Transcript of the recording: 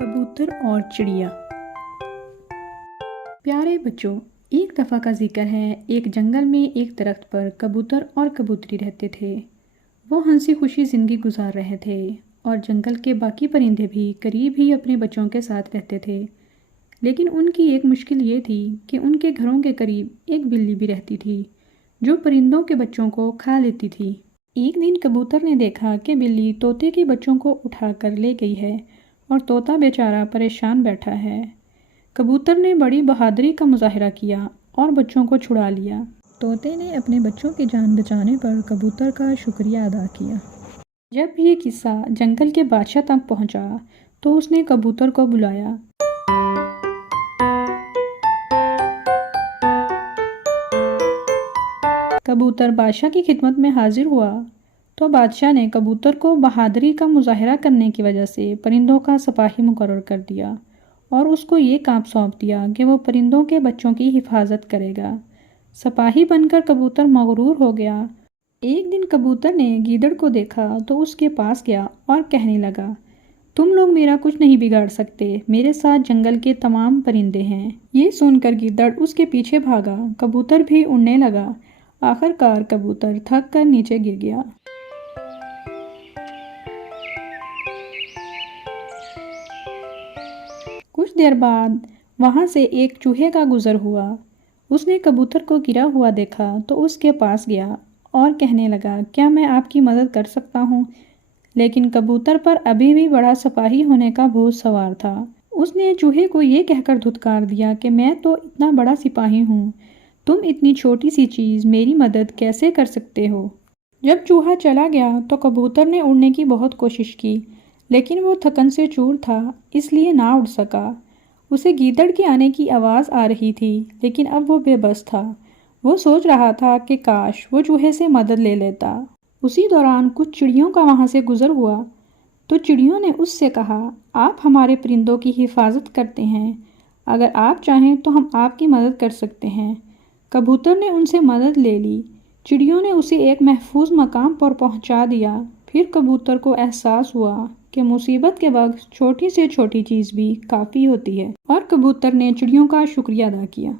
کبوتر اور چڑیا۔ پیارے بچوں، ایک دفعہ کا ذکر ہے، ایک جنگل میں ایک درخت پر کبوتر اور کبوتری رہتے تھے۔ وہ ہنسی خوشی زندگی گزار رہے تھے اور جنگل کے باقی پرندے بھی قریب ہی اپنے بچوں کے ساتھ رہتے تھے۔ لیکن ان کی ایک مشکل یہ تھی کہ ان کے گھروں کے قریب ایک بلی بھی رہتی تھی جو پرندوں کے بچوں کو کھا لیتی تھی۔ ایک دن کبوتر نے دیکھا کہ بلی طوطے کے بچوں کو اٹھا کر لے گئی ہے اور طوطا بیچارہ پریشان بیٹھا ہے۔ کبوتر نے بڑی بہادری کا مظاہرہ کیا اور بچوں کو چھڑا لیا۔ طوطے نے اپنے بچوں کی جان بچانے پر کبوتر کا شکریہ ادا کیا۔ جب یہ قصہ جنگل کے بادشاہ تک پہنچا تو اس نے کبوتر کو بلایا۔ کبوتر بادشاہ کی خدمت میں حاضر ہوا تو بادشاہ نے کبوتر کو بہادری کا مظاہرہ کرنے کی وجہ سے پرندوں کا سپاہی مقرر کر دیا اور اس کو یہ کام سونپ دیا کہ وہ پرندوں کے بچوں کی حفاظت کرے گا۔ سپاہی بن کر کبوتر مغرور ہو گیا۔ ایک دن کبوتر نے گیدڑ کو دیکھا تو اس کے پاس گیا اور کہنے لگا، تم لوگ میرا کچھ نہیں بگاڑ سکتے، میرے ساتھ جنگل کے تمام پرندے ہیں۔ یہ سن کر گیدڑ اس کے پیچھے بھاگا۔ کبوتر بھی اڑنے لگا۔ آخر کار کبوتر تھک کر نیچے گر گیا۔ کچھ دیر بعد وہاں سے ایک چوہے کا گزر ہوا۔ اس نے کبوتر کو گرا ہوا دیکھا تو اس کے پاس گیا اور کہنے لگا، کیا میں آپ کی مدد کر سکتا ہوں؟ لیکن کبوتر پر ابھی بھی بڑا سپاہی ہونے کا بھوت سوار تھا۔ اس نے چوہے کو یہ کہہ کر دھتکار دیا کہ میں تو اتنا بڑا سپاہی ہوں، تم اتنی چھوٹی سی چیز میری مدد کیسے کر سکتے ہو؟ جب چوہا چلا گیا تو کبوتر نے اڑنے کی بہت کوشش کی، لیکن وہ تھکن سے چور تھا، اس لیے نہ اڑ سکا۔ اسے گیدڑ کے آنے کی آواز آ رہی تھی، لیکن اب وہ بے بس تھا۔ وہ سوچ رہا تھا کہ کاش وہ چوہے سے مدد لے لیتا۔ اسی دوران کچھ چڑیوں کا وہاں سے گزر ہوا تو چڑیوں نے اس سے کہا، آپ ہمارے پرندوں کی حفاظت کرتے ہیں، اگر آپ چاہیں تو ہم آپ کی مدد کر سکتے ہیں۔ کبوتر نے ان سے مدد لے لی۔ چڑیوں نے اسے ایک محفوظ مقام پر پہنچا دیا۔ پھر کبوتر کو احساس ہوا کہ مصیبت کے وقت چھوٹی سے چھوٹی چیز بھی کافی ہوتی ہے، اور کبوتر نے چڑیوں کا شکریہ ادا کیا۔